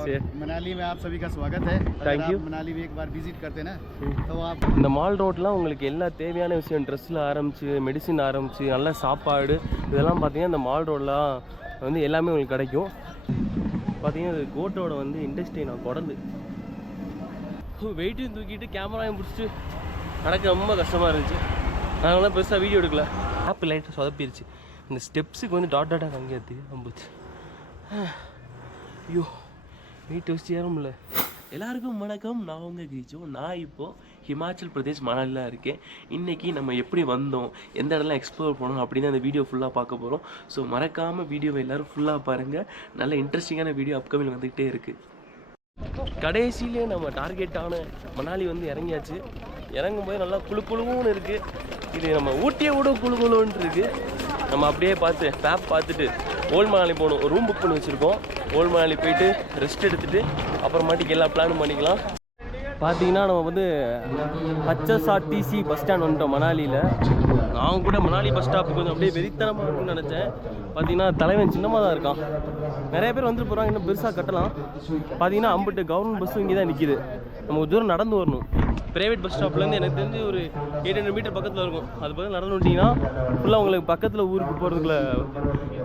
से मनाली में आप सभी का स्वागत है अगर Thank you. आप मनाली में एक बार विजिट करते ना तो आप இந்த மால் ரோட்லாம் உங்களுக்கு எல்லா தேவையான விஷயம் ட்ரெஸ்ஸில் ஆரம்பிச்சு மெடிசின் ஆரம்பிச்சு நல்ல சாப்பாடு இதெல்லாம் பார்த்தீங்கன்னா இந்த மால் ரோட்லாம் வந்து எல்லாமே உங்களுக்கு கிடைக்கும் பார்த்தீங்கன்னா இது கோட்டோட வந்து இண்டஸ்ட்ரி நான் குடந்து வெயிட்டையும் தூக்கிட்டு கேமராவையும் பிடிச்சிட்டு நடக்க ரொம்ப கஷ்டமாக இருந்துச்சு அதனால தான் பெருசாக வீடியோ எடுக்கல ஆப் லைட்டாக சொதப்பிருச்சு இந்த ஸ்டெப்ஸுக்கு வந்து டாட் டாட்டாக அங்கேயாத்து அம்புச்சு ஐயோ வீட்டு வச்சு ஏற எல்லாருக்கும் வணக்கம். நான் உங்கள் கிரிஜோ நான் இப்போது ஹிமாச்சல் பிரதேஷ் மணாலியில் இருக்கேன். இன்றைக்கி நம்ம எப்படி வந்தோம்? எந்த இடம்லாம் எக்ஸ்ப்ளோர் பண்ணோம்? அப்படின்னு அந்த வீடியோ ஃபுல்லாக பார்க்க போகிறோம் ஸோ மறக்காமல் வீடியோவை எல்லோரும் ஃபுல்லாக பாருங்கள் நல்ல இன்ட்ரெஸ்டிங்கான வீடியோ அப்கமிங் வந்துக்கிட்டே இருக்குது கடைசியிலே நம்ம டார்கெட்டான மணாலி வந்து இறங்கியாச்சு. இறங்கும் போது நல்லா குளு குழுன்னு இருக்குது இது நம்ம ஊட்டியை விட குளு குழுன்னு இருக்குது நம்ம அப்படியே பார்த்து மேப் பார்த்துட்டு ஓல்மனாலி போகணும் ரூம் புக் பண்ணி வச்சுருக்கோம். ஓல்மனாலி மணாலி போயிட்டு ரெஸ்ட் எடுத்துட்டு அப்புறமாட்டிக்கு எல்லா பிளானும் பண்ணிக்கலாம். பார்த்தீங்கன்னா நம்ம வந்து ஹச்எஸ்ஆர்டிசி பஸ் ஸ்டாண்ட் வந்துட்டோம் மணாலியில். நான் கூட மணாலி பஸ் ஸ்டாப்புக்கு கொஞ்சம் அப்படியே வெறித்தனமாக இருக்கும்னு நினச்சேன். பார்த்தீங்கன்னா தலைவன் சின்னமாக தான் இருக்கான். நிறைய பேர் வந்துட்டு போகிறாங்க இன்னும் பெருசாக கட்டலாம். பார்த்தீங்கன்னா அம்பிட்டு கவர்மெண்ட் பஸ்ஸும் இங்கே தான் நிற்கிது நம்ம தூரம் நடந்து வரணும். ப்ரைவேட் பஸ் ஸ்டாப்லேருந்து எனக்கு தெரிஞ்சு ஒரு எயிட் ஹண்ட்ரட் மீட்டர் பக்கத்தில் இருக்கும். அது பக்கத்தில் நடந்து விட்டிங்கன்னா ஃபுல்லாக உங்களுக்கு பக்கத்தில் ஊருக்கு போகிறதுக்குள்ள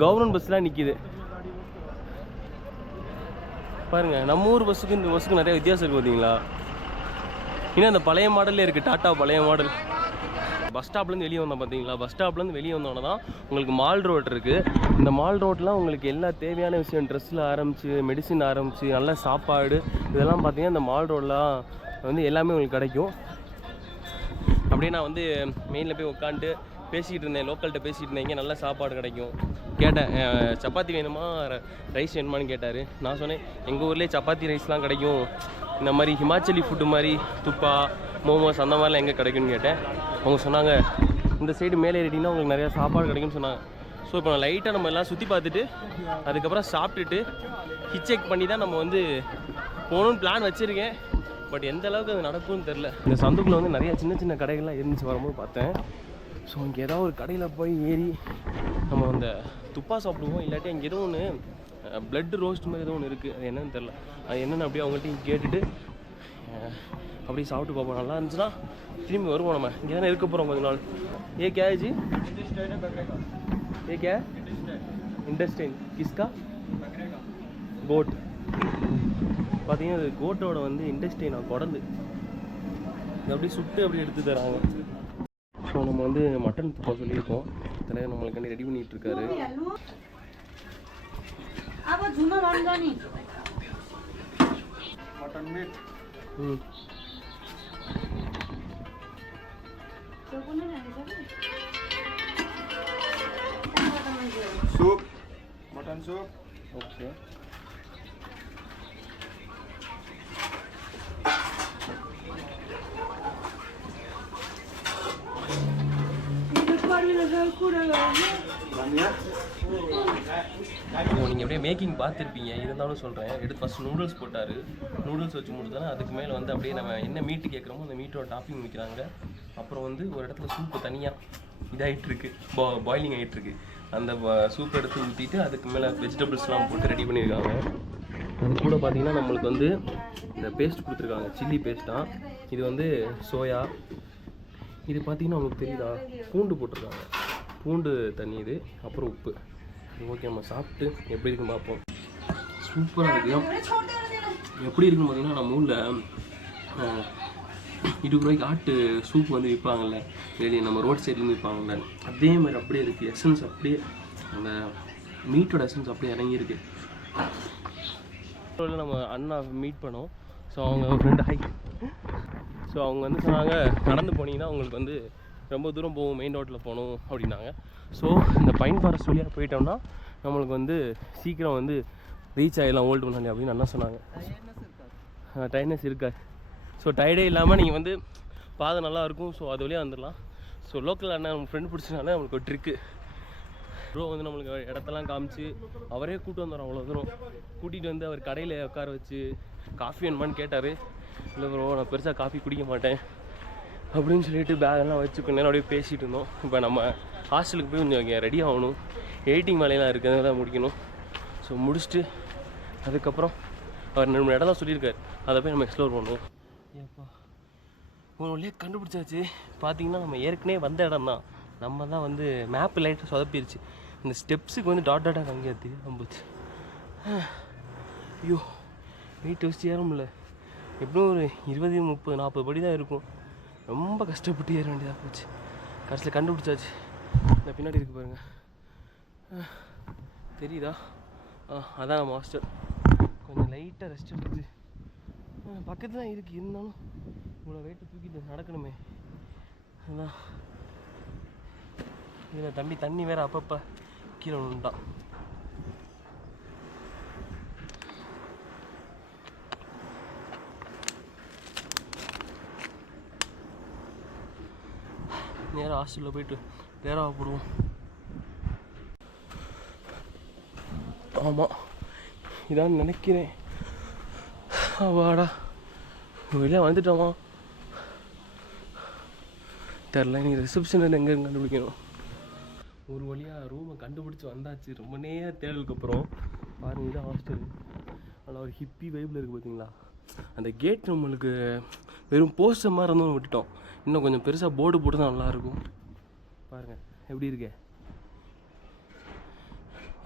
கவர்மெண்ட் பஸ்லாம் நிற்கிது பாருங்கள் நம்ம ஊர் பஸ்ஸுக்கு இந்த பஸ்ஸுக்கு நிறைய வித்தியாசம் இருக்குது பார்த்தீங்களா இன்னும் அந்த பழைய மாடல்லே இருக்குது டாட்டா பழைய மாடல். பஸ் ஸ்டாப்லேருந்து வெளியே வந்தோம் பார்த்தீங்களா பஸ் ஸ்டாப்லேருந்து வெளியே வந்தோன்னே தான் உங்களுக்கு மால் ரோட் இருக்குது இந்த மால் ரோட்லாம் உங்களுக்கு எல்லா தேவையான விஷயம் ட்ரெஸ்ஸில் ஆரம்பிச்சு மெடிசின் ஆரம்பிச்சு நல்ல சாப்பாடு இதெல்லாம் பார்த்தீங்கன்னா இந்த மால் ரோட்லாம் வந்து எல்லாமே உங்களுக்கு கிடைக்கும். அப்படியே நான் வந்து மெயினில் போய் உட்காந்துட்டு பேசிக்கிட்டு இருந்தேன். லோக்கல்கிட்ட பேசிகிட்டு இருந்தேன். இங்கே நல்ல சாப்பாடு கிடைக்கும். கேட்டேன். சப்பாத்தி வேணுமா? ர- ரைஸ் வேணுமான்னு கேட்டார். நான் சொன்னேன் எங்கள் ஊர்லேயே சப்பாத்தி ரைஸ்லாம் கிடைக்கும். இந்த மாதிரி ஹிமாச்சலி ஃபுட்டு மாதிரி துப்பா மோமோஸ் அந்த மாதிரிலாம் எங்கே கிடைக்கும்னு கேட்டேன். அவங்க சொன்னாங்க இந்த சைடு மேலே ஏறிட்டிங்கன்னா உங்களுக்கு நிறையா சாப்பாடு கிடைக்கும்னு சொன்னாங்க. ஸோ இப்போ நான் லைட்டாக நம்ம எல்லாம் சுற்றி பார்த்துட்டு அதுக்கப்புறம் சாப்பிட்டுட்டு ஹிச்செக் பண்ணி தான் நம்ம வந்து போகணுன்னு பிளான் வச்சுருக்கேன். பட் எந்த அளவுக்கு அது நடக்கும்னு தெரில இந்த சந்துக்குள்ள வந்து நிறைய சின்ன சின்ன கடைகள்லாம் இருந்துச்சு வரும்போது பார்த்தேன். ஸோ இங்கே ஏதாவது ஒரு கடையில் போய் ஏறி நம்ம அந்த துப்பா சாப்பிடுவோம் இல்லாட்டி அங்கே ஏதோ ஒன்று பிளட் ரோஸ்ட் மாதிரி ஏதோ ஒன்று இருக்குது அது என்னன்னு தெரில அது என்னென்னு அப்படியே அவங்கள்ட்டையும் கேட்டுட்டு அப்படியே சாப்பிட்டு பார்ப்போம். நல்லா இருந்துச்சுன்னா திரும்பி வருவோம் நம்ம. இங்கே தானே இருக்க போகிறோம் கொஞ்ச நாள். ஏ கே ஆச்சு ஏ கே? இண்டஸ்டைன் கிஸ்கா கோட் பார்த்தீங்கன்னா இது கோட்டோட வந்து இண்டஸ்ட்ரி நான் குடந்து இது அப்படியே சுட்டு அப்படியே எடுத்து தராங்க ஸோ நம்ம வந்து மட்டன் துப்பா சொல்லியிருக்கோம் தலைவர் நம்மளுக்காண்டி ரெடி பண்ணிட்டு இருக்காரு अब झुमर रमजानी मटन मीट ம் सूप मटन सूप ஓகே धनिया நீங்கள் அப்படியே மேக்கிங் பார்த்துருப்பீங்க. இருந்தாலும் சொல்கிறேன் எடுத்து ஃபஸ்ட் நூடுல்ஸ் போட்டார். நூடுல்ஸ் வச்சு முடிச்சாலும் அதுக்கு மேலே வந்து அப்படியே நம்ம என்ன மீட்டு கேட்குறோமோ அந்த மீட்டோட டாப்பிங் வைக்கிறாங்க. அப்புறம் வந்து ஒரு இடத்துல சூப்பு தனியாக இதாகிட்டுருக்கு பா பாயிலிங் ஆகிட்டு அந்த சூப் எடுத்து ஊற்றிட்டு அதுக்கு மேலே வெஜிடபிள்ஸ்லாம் போட்டு ரெடி பண்ணியிருக்காங்க. அது கூட பார்த்தீங்கன்னா நம்மளுக்கு வந்து இந்த பேஸ்ட் கொடுத்துருக்காங்க. சில்லி பேஸ்ட்டாக இது வந்து சோயா இது பார்த்தீங்கன்னா உங்களுக்கு தெரியுதா? பூண்டு போட்டிருக்காங்க. பூண்டு தண்ணி இது அப்புறம் உப்பு. ஓகே நம்ம சாப்பிட்டு எப்படி இருக்குன்னு பார்ப்போம். சூப்பராக இருக்கு. எப்படி இருக்குன்னு பார்த்தீங்கன்னா நம்ம ஊரில் இருபது ரூபாய்க்கு ஆட்டு சூப் வந்து விற்பாங்கல்ல வெளியே நம்ம ரோட் சைட்லேருந்து விற்பாங்கல்ல அதே மாதிரி அப்படியே இருக்குது எசன்ஸ் அப்படியே அந்த மீட்டோட எசன்ஸ் அப்படியே இறங்கியிருக்கு. நம்ம அண்ணா மீட் பண்ணோம். ஸோ அவங்க ஃப்ரெண்டு ஹை ஸோ அவங்க வந்து சொன்னாங்க நடந்து போனீங்கன்னா உங்களுக்கு வந்து ரொம்ப தூரம் போகும் மெயின் ரோட்டில் போகணும் அப்படின்னாங்க. ஸோ இந்த பைன் ஃபாரஸ்ட் வழியாக போயிட்டோம்னா நம்மளுக்கு வந்து சீக்கிரம் வந்து ரீச் ஆகிடலாம் ஓல்டு பண்ணி அப்படின்னு என்ன சொன்னாங்க. டைனஸ் இருக்கா? ஸோ டயர்டே இல்லாமல் நீங்கள் வந்து பாதை நல்லாயிருக்கும் ஸோ அது வழியாக வந்துடலாம். ஸோ லோக்கல் அண்ணன் நம்ம ஃப்ரெண்ட் பிடிச்சனால நம்மளுக்கு ஒரு ட்ரிக்கு ப்ரோ வந்து நம்மளுக்கு இடத்தெல்லாம் காமிச்சு அவரே கூப்பிட்டு வந்தார் அவ்வளோ தூரம். கூட்டிகிட்டு வந்து அவர் கடையில் உட்கார வச்சு காஃபி வேணுமான்னு கேட்டார். இல்லை ப்ரோ நான் பெருசாக காஃபி குடிக்க மாட்டேன். அப்படின்னு சொல்லிட்டு பேகெல்லாம் வச்சு கொஞ்ச நேரம் அப்படியே பேசிகிட்டு இருந்தோம். இப்போ நம்ம ஹாஸ்டலுக்கு போய் கொஞ்சம் இங்கே ரெடி ஆகணும். எயிட்டிங் வேலையெல்லாம் இருக்கிறதுனால முடிக்கணும். ஸோ முடிச்சுட்டு அதுக்கப்புறம் அவர் ரெண்டு மூணு இடம் தான் சொல்லியிருக்காரு. அதை போய் நம்ம எக்ஸ்ப்ளோர் பண்ணுவோம். ஏப்பா ஒரு வழியாக கண்டுபிடிச்சாச்சு. பார்த்தீங்கன்னா நம்ம ஏற்கனவே வந்த இடம் தான். நம்ம தான் வந்து மேப்பு லைட்டாக சொதப்பிருச்சு. இந்த ஸ்டெப்ஸுக்கு வந்து டாட் டாட்டாக அங்கேயாத்து நம்புச்சு ஐயோ வெயிட் வச்சு ஏற முடியல எப்படியும் ஒரு இருபது முப்பது நாற்பது படி தான் இருக்கும். ரொம்ப கஷ்டப்பட்டு ஏற வேண்டியதாக போச்சு. கடைசியில் கண்டுபிடிச்சாச்சு. இந்த பின்னாடி இருக்கு பாருங்கள் தெரியுதா? ஆ அதான் நம்ம ஹாஸ்டல் கொஞ்சம் லைட்டாக ரெஸ்ட் எடுத்து பக்கத்தில் தான் இருக்குது இருந்தாலும் இவ்வளோ வெயிட்டை தூக்கிட்டு நடக்கணுமே. அதான். இதில் தம்பி தண்ணி வேறு அப்பப்போ கீழே விழுந்துட்டான். நேராக ஹாஸ்டலில் போயிட்டு தேராவை போடுவோம். ஆமாம் இதான் நினைக்கிறேன். வாடா வெளியே வந்துட்டோமா? தெரில நீ ரிசப்ஷனில் எங்கே கண்டுபிடிக்கணும்? ஒரு வழியாக ரூமை கண்டுபிடிச்சி வந்தாச்சு. ரொம்ப நேரம் தேடலுக்கு அப்புறம். பாருங்க இதான் ஹாஸ்டல் நல்லா ஒரு ஹிப்பி வைப்பில் இருக்குது பார்த்தீங்களா அந்த கேட் நம்மளுக்கு வெறும் போஸ்டர் மாதிரி இருந்தாலும் விட்டுட்டோம். இன்னும் கொஞ்சம் பெருசாக போர்டு போட்டு தான் நல்லாயிருக்கும். பாருங்கள் எப்படி இருக்கே?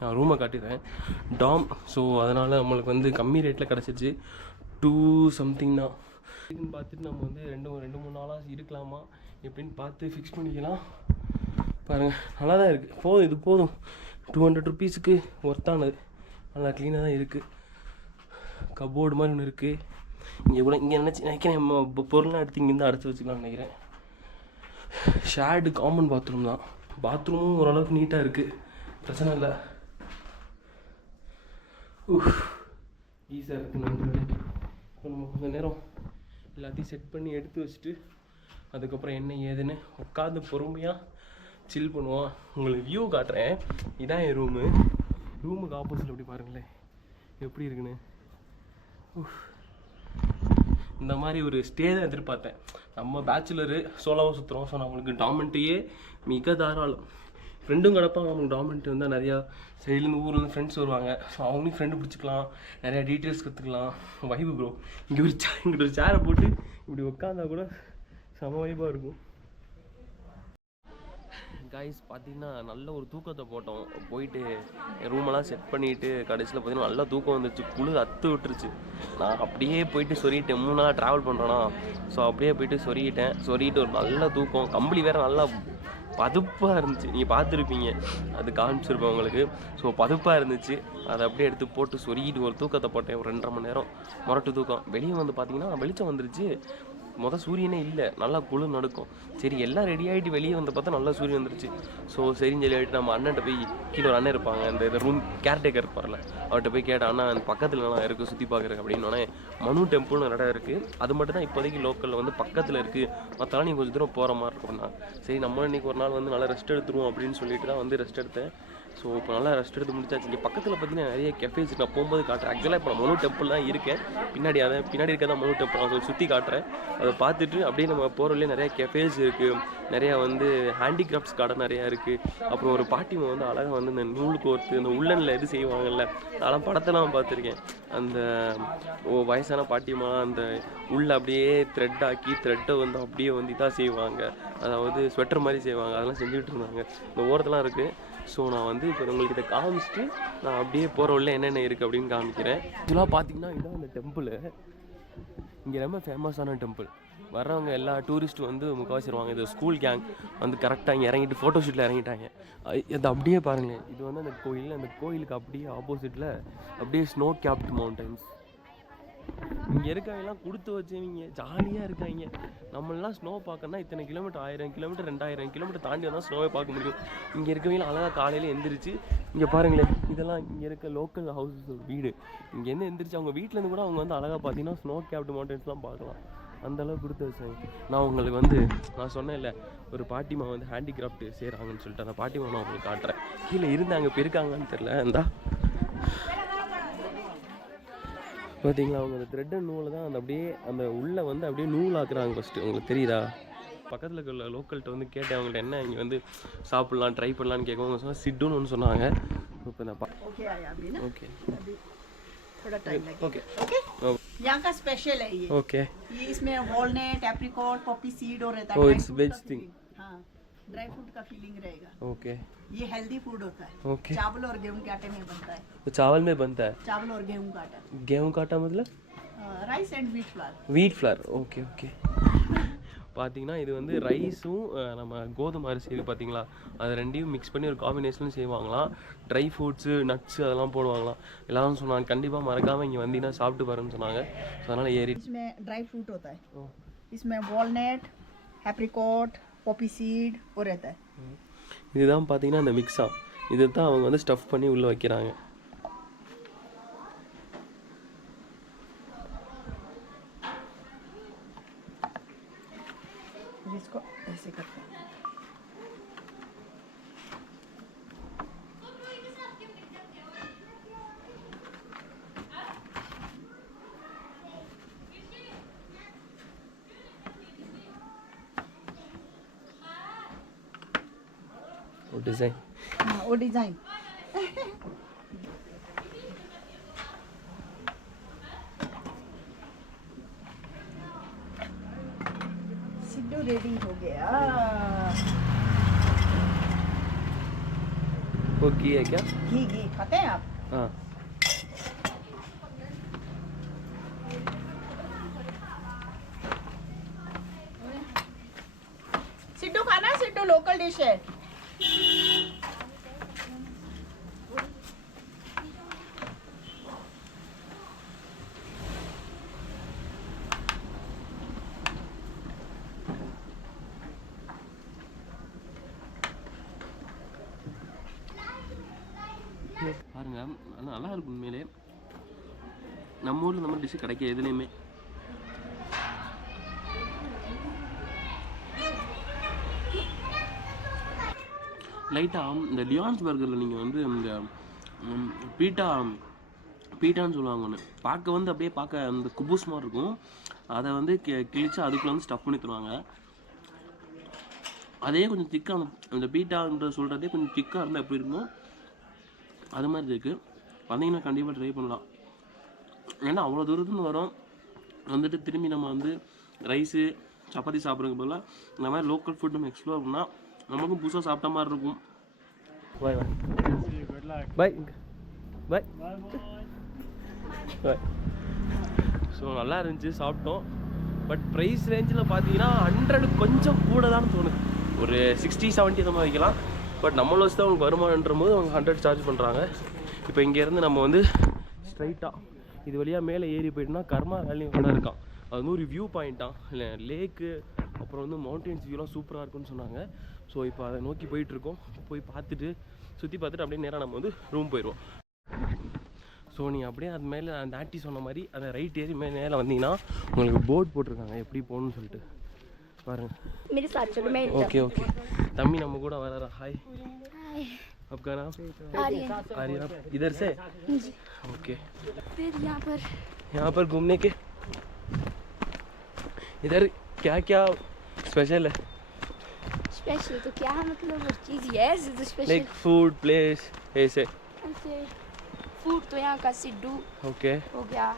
நான் ரூமை காட்டிடுறேன். டாம் ஸோ அதனால் நம்மளுக்கு வந்து கம்மி ரேட்டில் கிடச்சிச்சு. டூ சம்திங் தான். இதுன்னு பார்த்துட்டு நம்ம வந்து ரெண்டு ரெண்டு மூணு நாளாக இருக்கலாமா? எப்படின்னு பார்த்து ஃபிக்ஸ் பண்ணிக்கலாம். பாருங்கள் நல்லா தான் இருக்குது போதும் இது போதும். டூ ஹண்ட்ரட் ருபீஸுக்கு ஒர்த்தானது நல்லா க்ளீனாக தான் இருக்குது கபோர்டு மாதிரி ஒன்று இருக்குது இங்கே கூட இங்கே நினச்சி நினைக்கிறேன் நம்ம பொருளாக எடுத்து இங்கேருந்து அடைச்சி வச்சுக்கலாம்னு நினைக்கிறேன். ஷேர்டு காமன் பாத்ரூம் தான். பாத்ரூமும் ஓரளவுக்கு நீட்டாக இருக்குது பிரச்சனை இல்லை. ஈஸியாக இருக்குது நண்பர்களே இப்போ நம்ம கொஞ்சம் நேரம் எல்லாத்தையும் செட் பண்ணி எடுத்து வச்சுட்டு அதுக்கப்புறம் என்ன ஏதுன்னு உட்காந்து பொறுமையாக சில் பண்ணுவோம். உங்களுக்கு வியூ காட்டுறேன். இதான் என் ரூமு ரூமுக்கு ஆப்போசிட் அப்படி பாருங்களேன். எப்படி இருக்குன்னு? இந்த மாதிரி ஒரு ஸ்டே தான் எதிர்பார்த்தேன். நம்ம பேச்சுலரு சோலாவாக சுற்றுறோம் ஸோ நம்மளுக்கு டாமெண்ட்டையே மிக தாராளம். ஃப்ரெண்டும் கிடப்பாங்க. நம்மளுக்கு டாமெண்ட் வந்தால் நிறையா சைட்லேருந்து ஊர்லேருந்து ஃப்ரெண்ட்ஸ் வருவாங்க. ஸோ அவங்களையும் ஃப்ரெண்டு பிடிச்சிக்கலாம். நிறையா டீட்டெயில்ஸ் கற்றுக்கலாம் வைபு ப்ரோ இங்கே ஒரு சே இங்கிட்ட ஒரு சேரை போட்டு இப்படி உட்காந்தா கூட செம வைபாக இருக்கும். கைஸ் பார்த்தீங்கன்னா நல்ல ஒரு தூக்கத்தை போட்டோம். போயிட்டு ரூமெல்லாம் செட் பண்ணிட்டு கடைசியில் பார்த்தீங்கன்னா நல்லா தூக்கம் வந்துச்சு குளிர் அத்து விட்டுருச்சு. நான் அப்படியே போயிட்டு சொருகிட்டேன் மூணு நாள் ட்ராவல் பண்ணுறேன்னா ஸோ அப்படியே போயிட்டு சொருகிட்டேன் சொருகிட்டு ஒரு நல்ல தூக்கம். கம்பளி வேறு நல்லா பதுப்பாக இருந்துச்சு. நீங்கள் பார்த்துருப்பீங்க. அது காமிச்சிருப்பேன் உங்களுக்கு. ஸோ பதுப்பாக இருந்துச்சு. அதை அப்படியே எடுத்து போட்டு சொருகிட்டு ஒரு தூக்கத்தை போட்டேன். ஒரு ரெண்டரை மணி நேரம். முரட்டு தூக்கம். வெளியே வந்து பார்த்தீங்கன்னா வெளிச்சம் வந்துருச்சு. மொதல் சூரியனே இல்லை. நல்லா குழு நடக்கும். சரி எல்லாம் ரெடி ஆகிட்டு வெளியே வந்து பார்த்தா நல்லா சூரியன் வந்துருச்சு. ஸோ சரின்னு சொல்லி ஆகிட்டு நம்ம அண்ணன்ட்ட போய் கீழே ஒரு அண்ணன் இருப்பாங்க. அந்த இது ரூம் கேர்டேக்கர் இருப்பார்ல அவர்கிட்ட போய் கேட்டேன் அண்ணா அந்த பக்கத்தில் நான் இருக்குது சுற்றி பார்க்குறேன் அப்படின்னோடனே மனு டெம்பிள்னு ஒரு இடம் இருக்குது அது மட்டும் தான் இப்போதைக்கு லோக்கலில் வந்து பக்கத்தில் இருக்குது மற்றாலும் நீங்கள் கொஞ்சம் தூரம் போகிற மாதிரி இருக்கும்னா சரி நம்ம இன்றைக்கி ஒரு நாள் வந்து நல்லா ரெஸ்ட் எடுத்துருவோம் அப்படின்னு சொல்லிட்டு தான் வந்து ரெஸ்ட் எடுத்தேன். ஸோ இப்போ நல்லா ரெஸ்ட் எடுத்து முடிச்சாச்சு. இங்கே பக்கத்தில் பார்த்தீங்கன்னா நிறைய கெஃபேஸ் நான் போகும்போது காட்டுறேன். ஆக்சுவலாக இப்போ நான் மனு டெம்பிள் தான் இருக்கேன். பின்னாடி அதை பின்னாடி இருக்க தான் மனு டெம்பிள் அதை சுற்றி காட்டுறேன். அதை பார்த்துட்டு அப்படியே நம்ம போகிறவங்களே நிறைய கெஃபேஸ் இருக்குது நிறையா வந்து ஹேண்டிகிராஃப்ட்ஸ் கடை நிறையா இருக்குது அப்புறம் ஒரு பாட்டிமா வந்து அழகாக வந்து இந்த நூல் கோர்த்து இந்த உள்ளனில் இது செய்வாங்கல்ல. அதெல்லாம் படத்தெல்லாம் பார்த்துருக்கேன். அந்த ஓ வயசான பாட்டிமா அந்த உள்ள அப்படியே த்ரெட் ஆக்கி த்ரெட்டை வந்து அப்படியே வந்து இதாக செய்வாங்க. அதாவது ஸ்வெட்டர் மாதிரி செய்வாங்க. அதெல்லாம் செஞ்சுக்கிட்டு இருந்தாங்க. இந்த ஓரத்தெல்லாம் இருக்குது ஸோ நான் வந்து வந்து இப்போ உங்களுக்கு இதை காமிச்சிட்டு நான் அப்படியே போகிற உள்ள என்னென்ன இருக்குது அப்படின்னு காமிக்கிறேன். இதெல்லாம் பார்த்தீங்கன்னா இதான் அந்த டெம்பிள் இங்கே ரொம்ப ஃபேமஸான டெம்பிள் வர்றவங்க எல்லா டூரிஸ்ட்டும் வந்து முக்கால்வாசி வருவாங்க. இது ஸ்கூல் கேங் வந்து கரெக்டாக இங்கே இறங்கிட்டு ஃபோட்டோ ஷூட்டில் இறங்கிட்டாங்க. இது அப்படியே பாருங்களேன். இது வந்து அந்த கோயில். அந்த கோயிலுக்கு அப்படியே ஆப்போசிட்டில் அப்படியே ஸ்னோ கேப்ட் மவுண்டன்ஸ் இங்கே இருக்கவங்கலாம் கொடுத்து வச்சவங்க ஜாலியாக இருக்காங்க. நம்மளாம் ஸ்னோ பார்க்கணும்னா இத்தனை கிலோமீட்டர் ஆயிரம் கிலோமீட்டர் ரெண்டாயிரம் கிலோமீட்டர் தாண்டி வந்தால் ஸ்னோவை பார்க்க முடியும். இங்கே இருக்கவங்க அழகாக காலையில் எந்திரிச்சு இங்கே பாருங்களேன் இதெல்லாம் இங்கே இருக்க லோக்கல் ஹவுசஸ் வீடு. இங்கேருந்து எந்திரிச்சு அவங்க வீட்டிலேருந்து கூட அவங்க வந்து அழகாக பார்த்தீங்கன்னா ஸ்னோ கேப்டு மவுண்டன்ஸ்லாம் பார்க்கலாம். அந்தளவுக்கு கொடுத்து வச்சாங்க. நான் உங்களுக்கு வந்து நான் சொன்னேன்ல ஒரு பாட்டிமா வந்து ஹேண்டிகிராஃப்ட் செய்கிறாங்கன்னு சொல்லிட்டு அந்த பாட்டிமா நான் உங்களுக்கு காட்டுறேன். கீழே இருந்தாங்க அங்கே இருக்காங்கன்னு தெரில இந்தா. பார்த்தீங்களா அவங்க அந்த த்ரெட் அண்ட் நூலை தான் அந்த அப்படியே அந்த உள்ளே வந்து அப்படியே நூல் ஆக்குறாங்க ஃபஸ்ட்டு உங்களுக்கு தெரியுதா பக்கத்தில் இருக்கிற லோக்கல்கிட்ட வந்து கேட்டேன் அவங்கள்ட்ட என்ன இங்கே வந்து சாப்பிட்லாம் ட்ரை பண்ணலான்னு கேட்கவும் அவங்க சொன்னால் சிட்டுன்னு ஒன்று சொன்னாங்க இப்போ நான் பா ஓகே थोड़ा टाइम लगेगा ओके ओके ओ यहाँ का स्पेशल है ये ओके ये इसमें वॉलनट एप्रिकॉट पॉपी सीड और रहता Oh, है it's veg thing. हाँ ड्राई फ्रूट का फीलिंग रहेगा ओके ये हेल्दी फूड होता है ओके चावल और गेहूं के आटे में बनता है तो चावल में बनता है चावल और गेहूं का आटा गेहूं का आटा मतलब rice and wheat flour wheat flour okay okay பார்த்தீங்கன்னா இது வந்து ரைஸும் நம்ம கோதுமை அரிசி இருக்கு பார்த்தீங்களா அது ரெண்டையும் மிக்ஸ் பண்ணி ஒரு காம்பினேஷன் செய்வாங்களாம் ட்ரை ஃப்ரூட்ஸு நட்ஸு அதெல்லாம் போடுவாங்களாம் எல்லாரும் சொன்னாங்க கண்டிப்பாக மறக்காமல் இங்கே வந்தீங்கன்னா சாப்பிட்டு பாருன்னு சொன்னாங்க ஸோ அதனால் ஏறி इसमें ड्राई फ्रूट होता है ओ। इसमें वॉलनट एप्रिकॉट பாப்பி சீட் ஒரு இதுதான் பார்த்தீங்கன்னா அந்த மிக்ஸா இதை தான் அவங்க வந்து ஸ்டஃப் பண்ணி உள்ளே வைக்கிறாங்க. वो डिज़ाइन हाँ वो डिज़ाइन सिद्धू रेडी हो गया। वो घी है क्या? घी घी खाते हैं आप? हाँ। நம்ம ஊரில் இந்த மாதிரி டிஷ்ஷு கிடைக்க எதுலேயுமே. லைட்டாக இந்த லியான்ஸ் பர்கரில் நீங்கள் வந்து இந்த பீட்டா பீட்டான்னு சொல்லுவாங்க ஒன்று பார்க்க வந்து அப்படியே பார்க்க அந்த குபூஸ் மாதிரி இருக்கும். அதை வந்து கி கிழிச்சு அதுக்குள்ளே வந்து ஸ்டஃப் பண்ணி தருவாங்க. அதே கொஞ்சம் திக்காக அந்த பீட்டான்ற சொல்கிறதே கொஞ்சம் திக்காக இருந்தால் எப்படி இருக்கும் அது மாதிரி இருக்குது வந்தீங்கன்னா கண்டிப்பாக ட்ரை பண்ணலாம். ஏன்னா அவ்வளோ தூரத்துலேருந்து வரோம். வந்துட்டு திரும்பி நம்ம வந்து ரைஸு சப்பாத்தி சாப்பிட்றதுக்கு பதிலாக இந்த மாதிரி லோக்கல் ஃபுட் நம்ம எக்ஸ்ப்ளோர் பண்ணால் நமக்கும் புதுசாக சாப்பிட்ட மாதிரி இருக்கும். பாய் பாய் பாய் பாய் ஸோ நல்லா இருந்துச்சு சாப்பிட்டோம். பட் ப்ரைஸ் ரேஞ்சில் பார்த்தீங்கன்னா ஹண்ட்ரட் கொஞ்சம் கூட தான் தோணுது. ஒரு சிக்ஸ்டி செவன்ட்டி அந்த மாதிரி வைக்கலாம். பட் நம்மள வச்சு தான் அவங்க வருமானன்ற போது அவங்க ஹண்ட்ரட் சார்ஜ் பண்ணுறாங்க இப்போ இங்கேருந்து நம்ம வந்து ஸ்ட்ரைட்டாக இது வழியாக மேலே ஏறி போயிட்டுனா கர்மா வேலையும் கூட இருக்கான் அது வந்து ஒரு வியூ பாயிண்ட்டான் இல்லை லேக்கு அப்புறம் வந்து மவுண்டெயின்ஸ் வியூலாம் சூப்பராக இருக்கும்னு சொன்னாங்க. ஸோ இப்போ அதை நோக்கி போயிட்டுருக்கோம். போய் பார்த்துட்டு சுற்றி பார்த்துட்டு அப்படியே நேராக நம்ம வந்து ரூம் போயிடுவோம் ஸோ நீங்கள் அப்படியே அது மேலே அந்த ஆட்டி சொன்ன மாதிரி அந்த ரைட் ஏறி மேலே மேலே வந்தீங்கன்னா உங்களுக்கு போர்டு போட்டிருக்காங்க. எப்படி போகணும்னு சொல்லிட்டு. பாருங்கள் ஓகே ஓகே தம்பி நம்ம கூட வராரா? ஹாய் आपका नाम आर्यन आर्यन आप इधर से ओके फिर यहाँ पर यहाँ पर घूमने के इधर क्या क्या स्पेशल है स्पेशल तो क्या मतलब हर चीज़ यस तो स्पेशल लाइक फूड प्लेस ऐसे ऐसे फूड तो यहाँ का सिड्डू ओके हो गया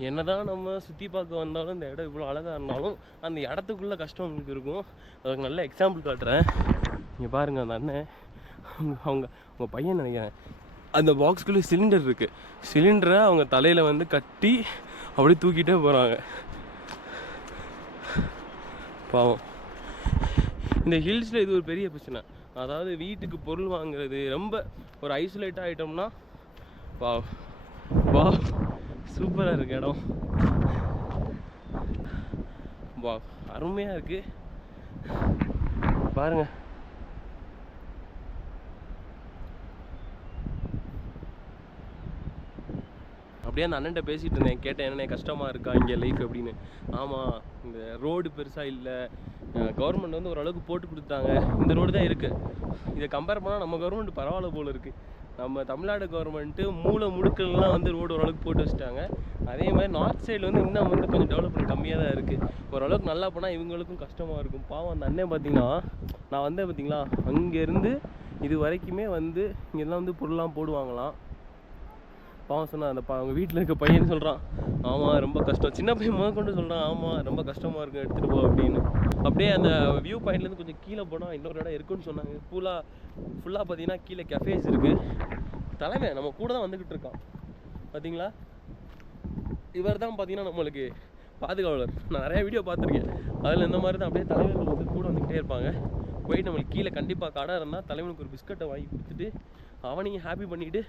என்னதான் நம்ம சுற்றி பார்க்க வந்தாலும் இந்த இடம் இவ்வளோ அழகாக இருந்தாலும் அந்த இடத்துக்குள்ள கஷ்டம் உங்களுக்கு இருக்கும் அதுக்கு நல்ல எக்ஸாம்பிள் காட்டுறேன் இங்கே பாருங்கள் அந்த அண்ணன் அவங்க அவங்க அவங்க பையன் நினைக்கிறேன். அந்த பாக்ஸ்குள்ளே சிலிண்டர் இருக்குது சிலிண்டரை அவங்க தலையில் வந்து கட்டி அப்படியே தூக்கிட்டே போகிறாங்க பாவம். இந்த ஹில்ஸில் இது ஒரு பெரிய பிரச்சனை. அதாவது வீட்டுக்கு பொருள் வாங்குறது ரொம்ப ஒரு ஐசோலேட்டாக ஆகிட்டோம்னா வா வா சூப்பராக இருக்கு இடம். வா அருமையாக இருக்குது பாருங்கள் அப்படியே அந்த அண்ணன்ட்ட பேசிட்டு இருந்தேன். கேட்டேன் என்ன கஷ்டமாக இருக்கா? இங்கே லைஃப் அப்படின்னு ஆமாம் இந்த ரோடு பெருசாக இல்லை. கவர்மெண்ட் வந்து ஓரளவுக்கு போட்டு கொடுத்தாங்க. இந்த ரோடு தான் இருக்குது இதை கம்பேர் பண்ணால் நம்ம கவர்மெண்ட் பரவாயில்ல போல இருக்குது நம்ம தமிழ்நாடு கவர்மெண்ட்டு மூளை முடுக்கள்லாம் வந்து ரோடு ஓரளவுக்கு போட்டு வச்சுட்டாங்க. அதே மாதிரி நார்த் சைடில் வந்து இன்னும் வந்து கொஞ்சம் டெவலப்மெண்ட் கம்மியாக தான் இருக்குது ஓரளவுக்கு நல்லா போனால் இவங்களுக்கும் கஷ்டமாக இருக்கும். பாவம் அந்த அண்ணன் பார்த்தீங்கன்னா நான் வந்தேன் பார்த்தீங்களா அங்கேருந்து இது வரைக்குமே வந்து இங்கெல்லாம் வந்து பொருள்லாம் போடுவாங்களாம். பாவம் சொன்னா அந்த பா அவங்க வீட்டில் இருக்க பையன் சொல்கிறான் ஆமாம் ரொம்ப கஷ்டம். சின்ன பையன் முதல் கொண்டு சொல்கிறான் ஆமாம் ரொம்ப கஷ்டமாக இருக்குது எடுத்துகிட்டு போ அப்படின்னு. அப்படியே அந்த வியூ பாயிண்ட்லேருந்து கொஞ்சம் கீழே போனால் இன்னொரு இடம் இருக்குன்னு சொன்னாங்க. ஃபுல்லாக ஃபுல்லாக பார்த்தீங்கன்னா கீழே கெஃபேஸ் இருக்குது தலைமை நம்ம கூட தான் வந்துக்கிட்டு இருக்கான். பார்த்தீங்களா இவர் தான் பார்த்தீங்கன்னா நம்மளுக்கு பாதுகாவலர். நான் நிறையா வீடியோ பார்த்துருக்கேன் அதில் இந்த மாதிரி தான் அப்படியே தலைவர்கள் வந்து கூட வந்துக்கிட்டே இருப்பாங்க. போயிட்டு நம்மளுக்கு கீழே கண்டிப்பாக கடை இருந்தால் தலைவனுக்கு ஒரு பிஸ்கட்டை வாங்கி கொடுத்துட்டு அவனையும் ஹாப்பி பண்ணிவிட்டு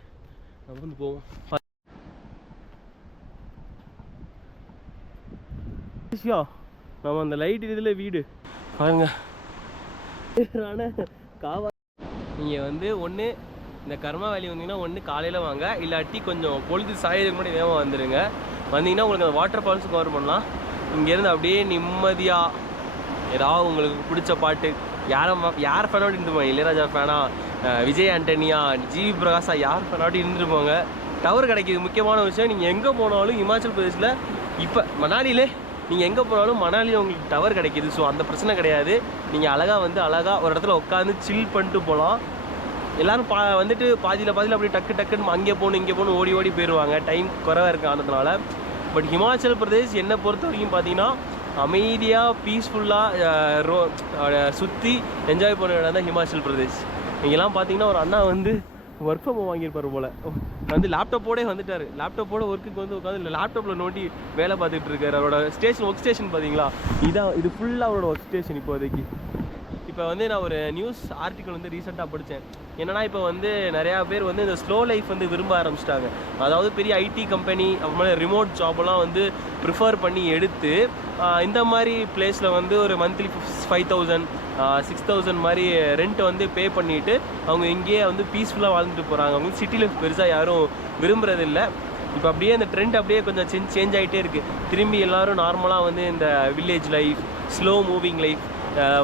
நம்ம வந்து போவோம் ஈஸியா நம்ம அந்த லைட் இதில் வீடு. பாருங்க. காவா. நீங்கள் வந்து ஒன்று இந்த கர்மா வேலி வந்தீங்கன்னா ஒன்று காலையில் வாங்க. இல்லாட்டி கொஞ்சம் பொழுது சாயதுக்கு முன்னாடி வேகமாக வந்துடுங்க வந்தீங்கன்னா உங்களுக்கு அந்த வாட்டர் ஃபால்ஸ் கவர் பண்ணலாம். இங்கேருந்து அப்படியே நிம்மதியாக ஏதாவது உங்களுக்கு பிடிச்ச பாட்டு. யாரை யார் ஃபேனோடு இருந்துருப்பாங்க இளையராஜா ஃபேனா விஜய் ஆண்டனியா ஜிவி பிரகாஷா யார் பண்ணாட்டி இருந்துருப்பாங்க டவர் கிடைக்கிது. முக்கியமான விஷயம் நீங்கள் எங்கே போனாலும் இமாச்சல் பிரதேஷில் இப்போ மணாலியிலே நீங்கள் எங்கே போனாலும் மணாலியில் உங்களுக்கு டவர் கிடைக்கிது. ஸோ அந்த பிரச்சனை கிடையாது. நீங்கள் அழகாக வந்து அழகாக ஒரு இடத்துல உட்காந்து சில் பண்ணிட்டு போகலாம் எல்லோரும் பா வந்துட்டு பாதியில் பாதியில் அப்படியே டக்கு டக்குன்னு அங்கே போகணும் இங்கே போகணும் ஓடி ஓடி போயிடுவாங்க டைம் குறைவாக இருக்கு ஆனதுனால பட் ஹிமாச்சல் பிரதேஷ் என்னை பொறுத்த வரைக்கும் பார்த்தீங்கன்னா அமைதியாக பீஸ்ஃபுல்லாக ரோ சுற்றி என்ஜாய் பண்ண இடம் தான் ஹிமாச்சல் பிரதேஷ். இங்கெல்லாம் பார்த்தீங்கன்னா ஒரு அண்ணா வந்து ஒர்க் ஃப்ரம் வாங்கியிருப்பார் போல். வந்து லேப்டாப்போடே வந்துட்டார். லேப்டாப்போட ஒர்க்குக்கு வந்து உட்காந்து லேப்டாப்பில் நோண்டி வேலை பார்த்துட்டு இருக்காரு. அவரோட ஸ்டேஷன் ஒர்க் ஸ்டேஷன் பார்த்தீங்களா இதான் இது ஃபுல்லாக அவரோட ஒர்க் ஸ்டேஷன் இப்போதைக்கு. இப்போ வந்து நான் ஒரு நியூஸ் ஆர்டிக்கல் வந்து ரீசெண்டாக படித்தேன் என்னன்னா இப்போ வந்து நிறையா பேர் வந்து இந்த ஸ்லோ லைஃப் வந்து விரும்ப ஆரம்பிச்சிட்டாங்க. அதாவது பெரிய ஐடி கம்பெனி அப்புறமேல ரிமோட் ஜாப்லாம் வந்து ப்ரிஃபர் பண்ணி எடுத்து இந்த மாதிரி பிளேஸில் வந்து ஒரு monthly five thousand six thousand மாதிரி ரெண்ட் வந்து பே பண்ணிவிட்டு அவங்க இங்கேயே வந்து பீஸ்ஃபுல்லாக வாழ்ந்துட்டு போகிறாங்க அவங்க சிட்டி லைஃப் பெருசாக யாரும் விரும்புறதில்ல. இப்போ அப்படியே இந்த ட்ரெண்ட் அப்படியே கொஞ்சம் சேஞ்ச் சேஞ்ச் ஆகிட்டே இருக்குது திரும்பி எல்லோரும் நார்மலாக வந்து இந்த village life slow moving life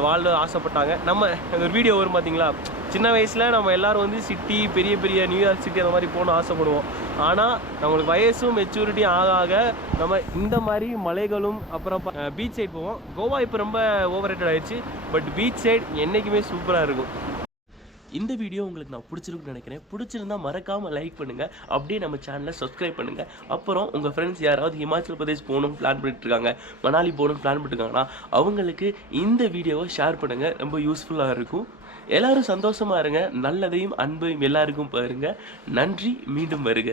வாழ ஆசைப்பட்டாங்க. நம்ம ஒரு வீடியோ வரும் பார்த்தீங்களா சின்ன வயசில் நம்ம எல்லாரும் வந்து சிட்டி பெரிய பெரிய நியூயார்க் சிட்டி அந்த மாதிரி போகணும் ஆசைப்படுவோம். ஆனால் நம்மளுக்கு வயசும் மெச்சூரிட்டியும் ஆக ஆக நம்ம இந்த மாதிரி மலைகளும் அப்புறம் பீச் சைட் போவோம். கோவா இப்போ ரொம்ப ஓவர் ரேட்டட் ஆயிடுச்சு பட் பீச் சைட் என்றைக்குமே சூப்பராக இருக்கும். இந்த வீடியோ உங்களுக்கு நான் பிடிச்சிருக்குன்னு நினைக்கிறேன். பிடிச்சிருந்தா மறக்காம லைக் பண்ணுங்க. அப்படியே நம்ம சேனலை சப்ஸ்கிரைப் பண்ணுங்க. அப்புறம் உங்க ஃப்ரெண்ட்ஸ் யாராவது ஹிமாச்சல் பிரதேஷ் போகணும் பிளான் பண்ணிட்டு இருக்காங்க மணாலி போகணும் பிளான் பண்ணிட்டு அவங்களுக்கு இந்த வீடியோவை ஷேர் பண்ணுங்க. ரொம்ப யூஸ்ஃபுல்லாக இருக்கும். எல்லாரும் சந்தோஷமா இருங்க. நல்லதையும் அன்பையும் எல்லாருக்கும் பாருங்க நன்றி. மீண்டும் வருக.